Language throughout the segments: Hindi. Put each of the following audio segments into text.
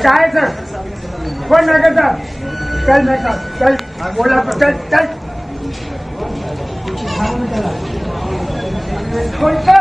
चाय सर कौन ना करता चल मैं चल बोला तो चल चल कौन सा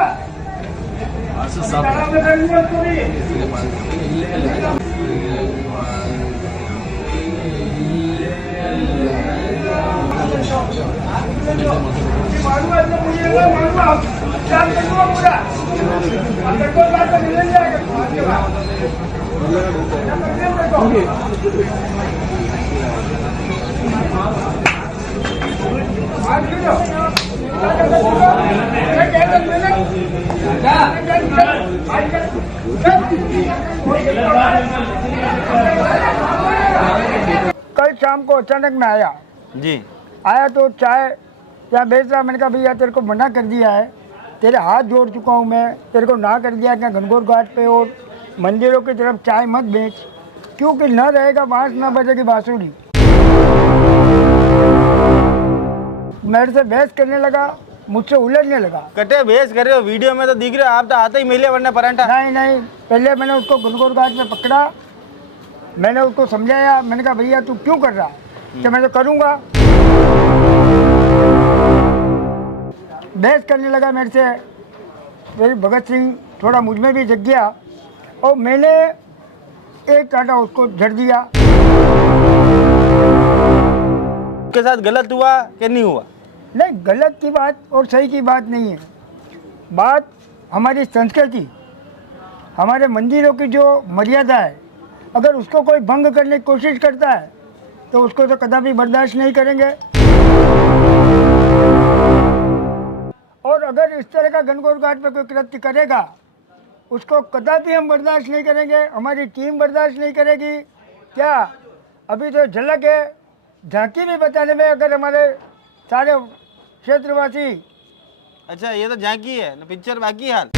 कल शाम को अचानक में आया तो चाय क्या बेच रहा। मैंने कहा भैया तेरे को मना कर दिया है, तेरे हाथ जोड़ चुका हूँ मैं, तेरे को ना कर दिया कि घनघोर घाट पे और मंदिरों की तरफ चाय मत बेच, क्योंकि न रहेगा बांस न बजेगी बांसुरी। मेरे से बहस करने लगा, मुझसे उलझने लगा। कटे बहस कर रहे हो, वीडियो में तो दिख रहे हो आप, तो आते ही मिले वरना परांठा। नहीं, पहले मैंने उसको घनघोर घाट में पकड़ा, मैंने उसको समझाया, मैंने कहा भैया तू क्यों कर रहा, तो मैं तो करूँगा। बहस करने लगा मेरे से, फिर भगत सिंह थोड़ा मुझ में भी जग गया और मैंने एक कांटा उसको झड़ दिया। के साथ गलत हुआ कि नहीं हुआ? नहीं, गलत की बात और सही की बात नहीं है, बात हमारी संस्कृति, हमारे मंदिरों की जो मर्यादा है, अगर उसको कोई भंग करने की कोशिश करता है तो उसको तो कदापि बर्दाश्त नहीं करेंगे। और अगर इस तरह का घनघोर घाट पे कोई कृत्य करेगा उसको कदापि हम बर्दाश्त नहीं करेंगे, हमारी टीम बर्दाश्त नहीं करेगी। क्या अभी तो झलक है, झांकी भी बताने में अगर हमारे सारे क्षेत्रवासी। अच्छा ये तो झांकी है, पिक्चर बाकी हाल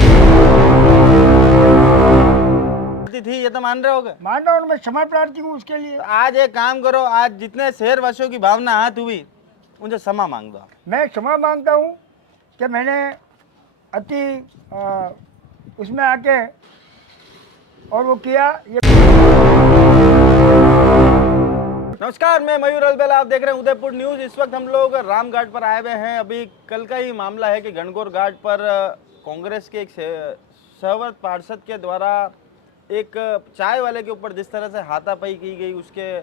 थी, ये तो मान रहे होगे? मान रहा हूँ, मैं क्षमा प्रार्थी हूँ उसके लिए। आज एक काम करो, आज जितने शहरवासियों की भावना हाथ हुई उनसे क्षमा मांग दो। मैं क्षमा मांगता हूँ कि मैंने अति उसमें आके और वो किया। नमस्कार, मैं मयूर अलबेला, आप देख रहे हैं उदयपुर न्यूज। इस वक्त हम लोग रामघाट पर आए हुए हैं। अभी कल का ही मामला है कि घनघोर घाट पर कांग्रेस के एक सहवर्त पार्षद के द्वारा एक चाय वाले के ऊपर जिस तरह से हाथापाई की गई, उसके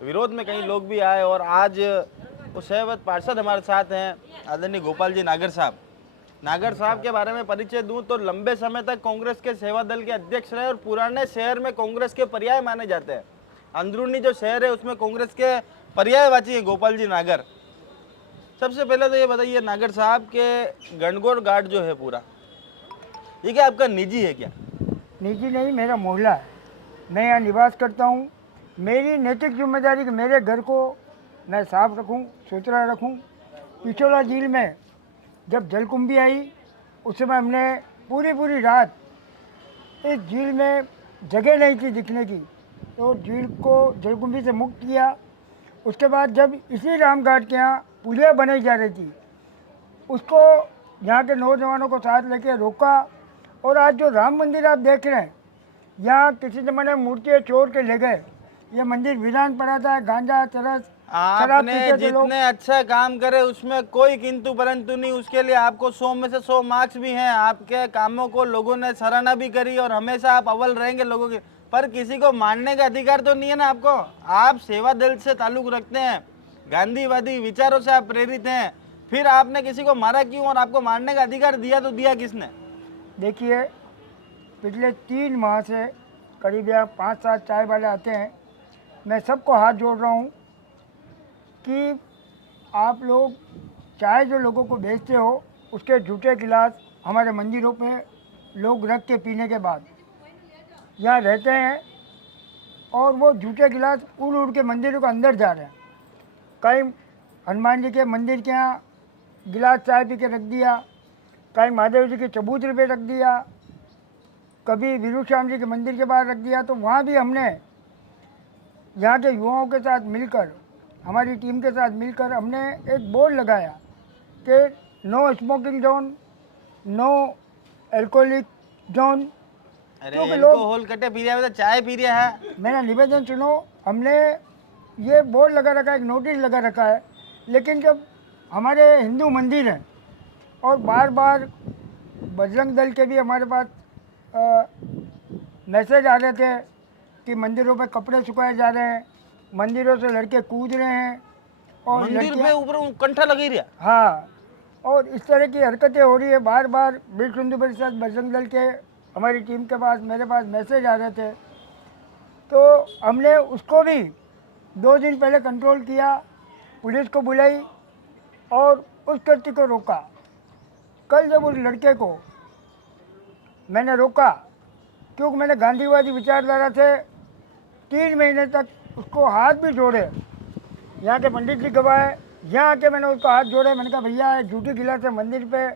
विरोध में कई लोग भी आए। और आज वो सहवर्त पार्षद हमारे साथ हैं, आदरणीय गोपाल जी नागर साहब। नागर साहब के बारे में परिचय दूं तो लंबे समय तक कांग्रेस के सेवा दल के अध्यक्ष रहे और पुराने शहर में कांग्रेस के पर्याय माने जाते हैं। अंदरूनी जो शहर है उसमें कांग्रेस के पर्यायवाची है गोपाल जी नागर। सबसे पहले तो ये बताइए नागर साहब के घनघोर घाट जो है पूरा, ये क्या आपका निजी है क्या? निजी नहीं, मेरा मोहल्ला है, मैं यहाँ निवास करता हूँ। मेरी नैतिक जिम्मेदारी कि मेरे घर को मैं साफ रखूँ, सुथरा रखूँ। पिछोला झील में जब जलकुंभी आई उस समय हमने पूरी रात, इस झील में जगह नहीं थी दिखने की, तो झील को जलकुंभी से मुक्त किया। उसके बाद जब इसी रामघाट के यहाँ पुलिया बनाई जा रही थी, उसको यहाँ के नौजवानों को साथ लेके रोका। और आज जो राम मंदिर आप देख रहे हैं, यहाँ किसी जमाने में मूर्तियाँ चोर के ले गए, ये मंदिर वीरान पड़ा था, गांजा चरस शराब पीते थे लोग। जितने अच्छा काम करे उसमें कोई किंतु परंतु नहीं, उसके लिए आपको 100 में से 100 मार्क्स भी हैं। आपके कामों को लोगों ने सराहना भी करी और हमेशा आप अव्वल रहेंगे लोगों के। पर किसी को मारने का अधिकार तो नहीं है ना आपको। आप सेवा दल से ताल्लुक रखते हैं, गांधीवादी विचारों से आप प्रेरित हैं, फिर आपने किसी को मारा क्यों? और आपको मारने का अधिकार दिया तो दिया किसने? देखिए, पिछले 3 माह से करीब यहाँ 5-7 चाय वाले आते हैं। मैं सबको हाथ जोड़ रहा हूँ कि आप लोग चाय जो लोगों को बेचते हो उसके झूठे गिलास हमारे मंदिरों पे लोग रख के पीने के बाद यहाँ रहते हैं और वो झूठे गिलास उड़ के मंदिरों के अंदर जा रहे हैं। कहीं हनुमान जी के मंदिर के यहाँ गिलास चाय पी के रख दिया, कहीं महादेव जी के चबूतरे पे रख दिया, कभी वीरू श्याम जी के मंदिर के बाहर रख दिया। तो वहाँ भी हमने यहाँ के युवाओं के साथ मिलकर, हमारी टीम के साथ मिलकर हमने एक बोर्ड लगाया कि no smoking zone, no alcoholic zone. अरे क्योंकि लोग अल्कोहल कटे पी रहे हैं तो चाय पी रहे हैं। मेरा निवेदन सुनो, हमने ये बोर्ड लगा रखा है, एक नोटिस लगा रखा है, लेकिन जब हमारे हिंदू मंदिर हैं और बार बार बजरंग दल के भी हमारे पास मैसेज आ रहे थे कि मंदिरों पे कपड़े सुखाए जा रहे हैं, मंदिरों से लड़के कूद रहे हैं और मंदिर पे लड़कियां, ऊपर कंठा लगी रहा। हाँ, और इस तरह की हरकतें हो रही है। बार बार विश्व हिंदू परिषद बजरंग दल के हमारी टीम के पास, मेरे पास मैसेज आ रहे थे, तो हमने उसको भी 2 दिन पहले कंट्रोल किया, पुलिस को बुलाई और उस कृत्य को रोका। कल जब उस लड़के को मैंने रोका, क्योंकि मैंने गांधीवादी विचारधारा से 3 महीने तक उसको हाथ भी जोड़े, यहाँ के पंडित जी गवाह है, यहाँ आके मैंने उसको हाथ जोड़े, मैंने कहा भैया झूठी गिलास मंदिर पे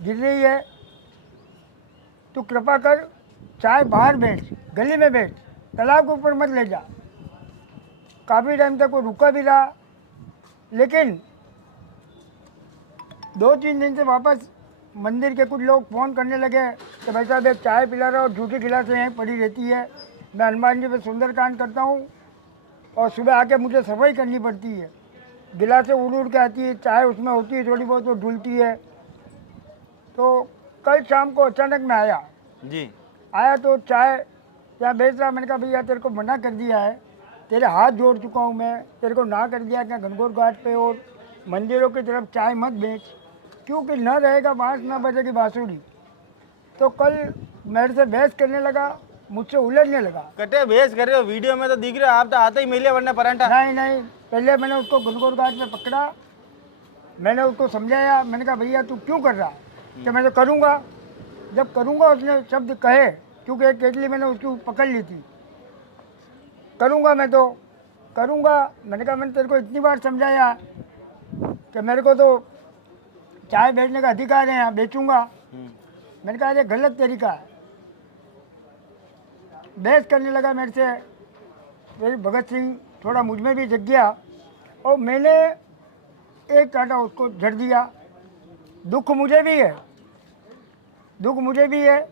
गिर रही है, तो कृपा कर चाय बाहर बैठ, गली में बैठ, तालाब के ऊपर मत ले जा। काफ़ी टाइम तक वो रुका भी रहा, लेकिन 2-3 दिन से वापस मंदिर के कुछ लोग फ़ोन करने लगे कि भाई साहब एक चाय पिला रहा और झूठी गिलासें यहीं पड़ी रहती है, मैं हनुमान जी पे सुंदरकांड करता हूँ और सुबह आके मुझे सफाई करनी पड़ती है, गिलासें उड़ उड़ के आती है, चाय उसमें होती है थोड़ी बहुत, वो धुलती है। तो कल शाम को अचानक मैं जी। आया तो चाय यहाँ बेच रहा, मैंने कहा भैया तेरे को मना कर दिया है, तेरे हाथ जोड़ चुका हूँ मैं, तेरे को ना कर दिया कि घनघोर घाट पे और मंदिरों की तरफ चाय मत बेच, क्योंकि न रहेगा बांस न बजेगी बांसुरी। तो कल मेरे से बहस करने लगा, मुझसे उलझने लगा। कटे भेज कर रहे हो, वीडियो में तो दिख रहे हो आप, तो आते ही मिले वरना परांठा। नहीं, पहले मैंने उसको घनघोर घाट में पकड़ा, मैंने उसको समझाया, मैंने कहा भैया तू क्यों कर रहा है, कि मैं तो करूँगा। जब करूँगा उसने शब्द कहे, क्योंकि एक केतली मैंने उसकी पकड़ ली थी, करूँगा मैं तो करूँगा। मैंने कहा मैंने तेरे को इतनी बार समझाया कि मेरे को तो चाय बेचने का अधिकार है, यहाँ बेचूँगा। मैंने कहा ये गलत तरीका है। बहस करने लगा मेरे से, फिर भगत सिंह थोड़ा मुझ में भी जग गया और मैंने एक कांटा उसको झड़ दिया। दुख मुझे भी है,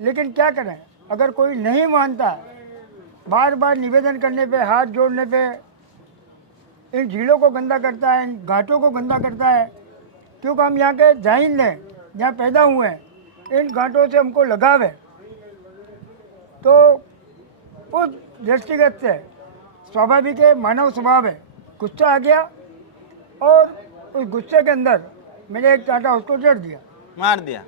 लेकिन क्या करें, अगर कोई नहीं मानता, बार बार निवेदन करने पे, हाथ जोड़ने पे इन झीलों को गंदा करता है, इन घाटों को गंदा करता है, क्योंकि हम यहाँ के जाहिंद हैं, यहाँ पैदा हुए हैं, इन घाटों से हमको लगाव है। तो उस दृष्टिगत से स्वाभाविक है, मानव स्वभाव है, गुस्सा आ गया और उस गुस्से के अंदर मैंने एक चांटा उसको जड़ दिया, मार दिया।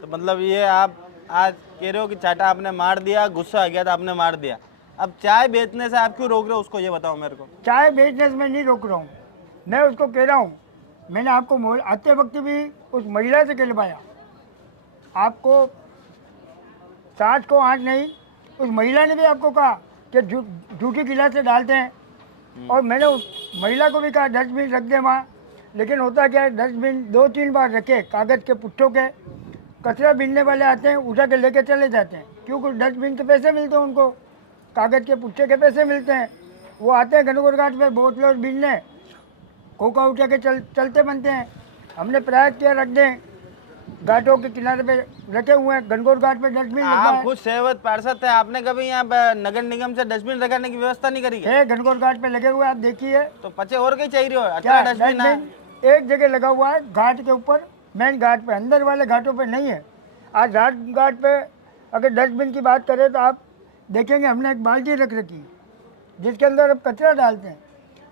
तो मतलब ये आप आज कह रहे हो कि चाटा आपने मार दिया, गुस्सा आ गया तो आपने मार दिया। अब चाय बेचने से आप क्यों रोक रहे हो उसको, ये बताओ मेरे को। चाय बेचने से मैं नहीं रोक रहा हूँ, मैं उसको कह रहा हूँ, मैंने आपको आते वक्त भी उस महिला से कहलवाया, आपको साँझ को आँच नहीं, उस महिला ने भी आपको कहा कि झूठी गिलासें डालते हैं, और मैंने उस महिला को भी कहा डस्टबिन रख दे वहाँ, लेकिन होता क्या है, डस्टबिन 2-3 बार रखे, कागज़ के पुट्ठों के, कचरा बीनने वाले आते हैं, उठा के लेके चले जाते हैं, क्योंकि डस्टबिन के पैसे मिलते हैं उनको, कागज़ के पुट्ठे के पैसे मिलते हैं। वो आते हैं घनघोर घाट पे बोतलें बीनने, खोखा उठा के चलते बनते हैं। हमने प्रयास किया रख दें, घाटों के किनारे पे रखे हुए हैं, घनघोर घाट पे डस्टबिन लगा आप है। खुद सेवक पार्षद थे, आपने कभी यहाँ पे नगर निगम से डस्टबिन लगाने की व्यवस्था नहीं करी है? घनघोर घाट पे लगे हुए आप देखिए। तो पचे और कहीं चाहिए हो, क्या अच्छा डस्टबिन है। डस्टबिन एक जगह लगा हुआ है घाट के ऊपर, मेन घाट पे, अंदर वाले घाटों पे नहीं है। आज घाट पे अगर डस्टबिन की बात करें तो आप देखेंगे हमने एक बाल्टी रख रखी है जिसके अंदर अब कचरा डालते हैं।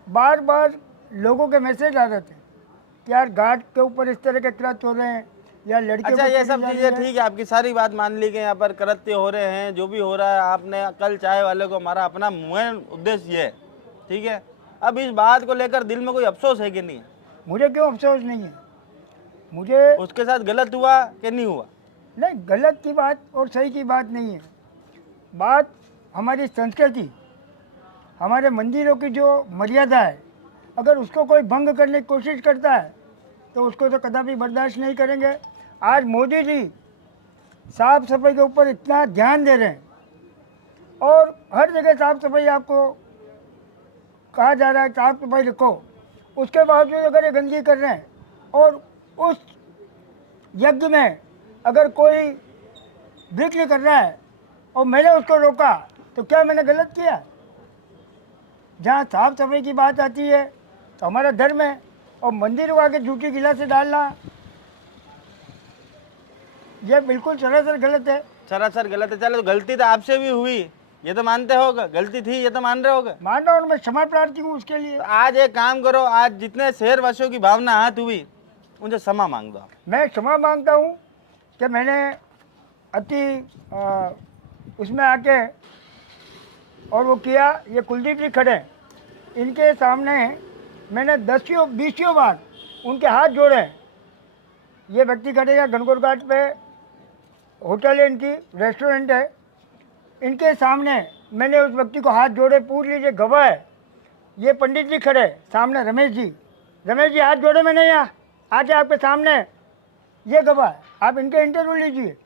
बार बार लोगों के मैसेज आ रहे थे कि यार घाट के ऊपर इस तरह के कृत्य हो रहे हैं या लड़के। अच्छा ये सब चीजें ठीक है, आपकी सारी बात मान ली कि यहाँ पर कृत्य हो रहे हैं, जो भी हो रहा है, आपने कल चाय वाले को मारा, अपना मेन उद्देश्य ये है, ठीक है। अब इस बात को लेकर दिल में कोई अफसोस है कि नहीं? मुझे क्यों अफसोस नहीं है, मुझे उसके साथ गलत हुआ कि नहीं हुआ? नहीं, गलत की बात और सही की बात नहीं है। बात हमारी संस्कृति, हमारे मंदिरों की जो मर्यादा है, अगर उसको कोई भंग करने की कोशिश करता है तो उसको तो कदापि बर्दाश्त नहीं करेंगे। आज मोदी जी साफ सफाई के ऊपर इतना ध्यान दे रहे हैं और हर जगह साफ सफाई आपको कहा जा रहा है साफ सफाई रखो, उसके बावजूद अगर ये गंदगी कर रहे हैं और उस यज्ञ में अगर कोई बिक्री कर रहा है और मैंने उसको रोका, तो क्या मैंने गलत किया? जहाँ साफ सफाई की बात आती है तो हमारा धर्म है, और मंदिर को आके झूठी गिलासें डालना ये बिल्कुल सरासर गलत है। सरासर गलत है। चलो तो गलती तो आपसे भी हुई, ये तो मानते होगे, गलती थी ये तो मान रहे होगे। मान रहा हूँ, मैं क्षमा प्रार्थी हूँ उसके लिए। तो आज एक काम करो, आज जितने शहरवासियों की भावना हाथ हुई उनसे क्षमा मांग दो आप। मैं क्षमा मांगता हूँ कि मैंने अति उसमें आके और वो किया। ये कुलदीप जी खड़े, इनके सामने मैंने 10-20 बार उनके हाथ जोड़े। ये व्यक्ति खड़े हैं गणगौर घाट पे, होटल है इनकी, रेस्टोरेंट है, इनके सामने मैंने उस व्यक्ति को हाथ जोड़े, पूछ लीजिए गवाह है। ये पंडित जी खड़े सामने, रमेश जी हाथ जोड़े मैंने यहाँ आके आपके सामने, ये गवाह है। आप इनके इंटरव्यू लीजिए।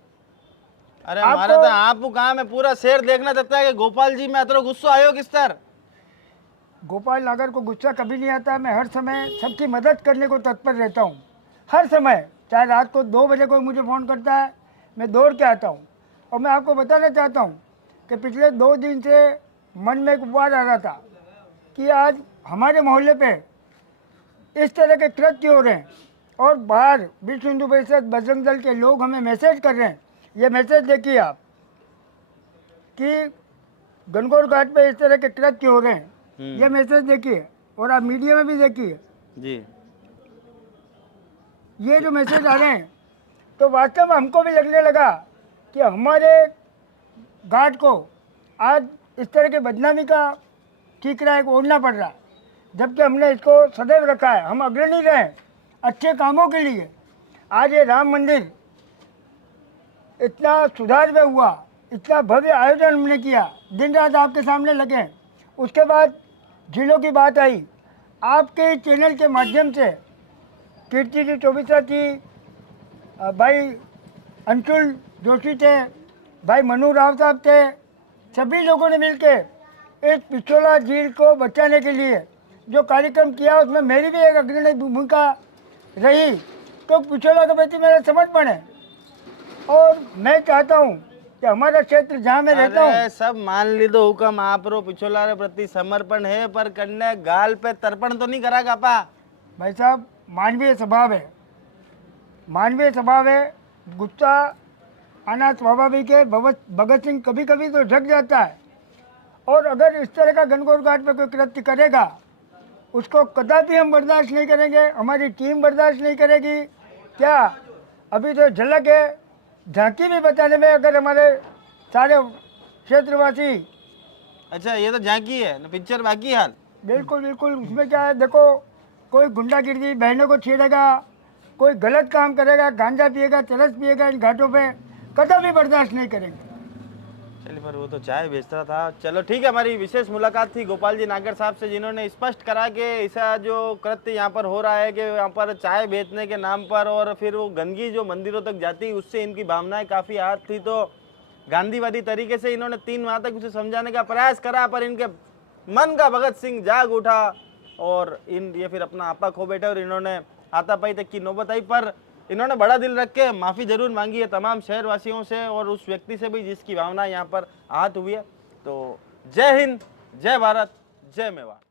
अरे हमारा तो आप काम है, पूरा शहर देखना चाहता है कि गोपाल जी में अतरो गुस्सा आयो किस तरह। गोपाल नागर को गुस्सा कभी नहीं आता। मैं हर समय सबकी मदद करने को तत्पर रहता हूँ, हर समय। चाहे रात को 2 बजे कोई मुझे फ़ोन करता है, मैं दौड़ के आता हूँ। और मैं आपको बताना चाहता हूँ कि पिछले 2 दिन से मन में एक उपवाद आ रहा था कि आज हमारे मोहल्ले पे इस तरह के कृत्य हो रहे हैं, और बाहर विश्व हिंदू परिषद बजरंग दल के लोग हमें मैसेज कर रहे हैं। ये मैसेज देखिए आप कि गणगौर घाट पे इस तरह के कृत्य हो रहे हैं, ये मैसेज देखिए, और आप मीडिया में भी देखिए जी। ये जो मैसेज आ रहे हैं। तो वास्तव में हमको भी लगने लगा कि हमारे घाट को आज इस तरह के बदनामी का ठीकरा एक ओढ़ना पड़ रहा है, जबकि हमने इसको सदैव रखा है। हम अग्रणी रहे अच्छे कामों के लिए। आज ये राम मंदिर इतना सुधार में हुआ, इतना भव्य आयोजन हमने किया, दिन रात आपके सामने लगे। उसके बाद जिलों की बात आई, आपके चैनल के माध्यम से कीर्ति जी चौबीसा थी, भाई अंशुल जोशी थे, भाई मनु राव साहब थे, सभी लोगों ने मिलकर इस पिछोला झील को बचाने के लिए जो कार्यक्रम किया, उसमें मेरी भी एक अग्रणी भूमिका रही। तो पिछोला के प्रति मेरा समर्पण है, और मैं चाहता हूँ कि हमारा क्षेत्र जहाँ मैं रहता हूँ। सब मान ली दो हुक्म आप रो पिछोला रे प्रति समर्पण है, पर कन्या गाल पे तर्पण तो नहीं करा गापा। भाई साहब, मानवीय स्वभाव है, मानवीय स्वभाव है, गुस्सा आना स्वाभाविक है। भगत सिंह कभी कभी तो झक जाता है, और अगर इस तरह का गणगौर घाट पर कोई कृत्य करेगा उसको कदापि हम बर्दाश्त नहीं करेंगे, हमारी टीम बर्दाश्त नहीं करेगी। क्या अभी तो झलक है, झांकी भी बताने में अगर हमारे सारे क्षेत्रवासी। अच्छा ये तो झांकी है, पिक्चर बाकी हाल। बिल्कुल बिल्कुल, उसमें क्या है देखो, कोई गुंडागिर्दी बहनों को छेड़ेगा, कोई गलत काम करेगा, गांजा पिएगा, चरस पिएगा, इन घाटों पे कदापि बर्दाश्त नहीं करेंगे। चलिए, पर वो तो चाय बेचता था। चलो ठीक है, हमारी विशेष मुलाकात थी गोपाल जी नागर साहब से, जिन्होंने स्पष्ट करा कि ऐसा जो कृत्य यहाँ पर हो रहा है कि यहाँ पर चाय बेचने के नाम पर और फिर वो गंदगी जो मंदिरों तक जाती है, उससे इनकी भावनाएं काफ़ी हाथ थी। तो गांधीवादी तरीके से इन्होंने 3 माह तक उसे समझाने का प्रयास करा, पर इनके मन का भगत सिंह जाग उठा और ये फिर अपना आपा खो बैठे और इन्होंने हाथापाई तक की नौबत आई। पर इन्होंने बड़ा दिल रख के माफ़ी जरूर मांगी है तमाम शहरवासियों से और उस व्यक्ति से भी जिसकी भावना यहाँ पर आहत हुई है। तो जय हिंद, जय भारत, जय मेवाड़।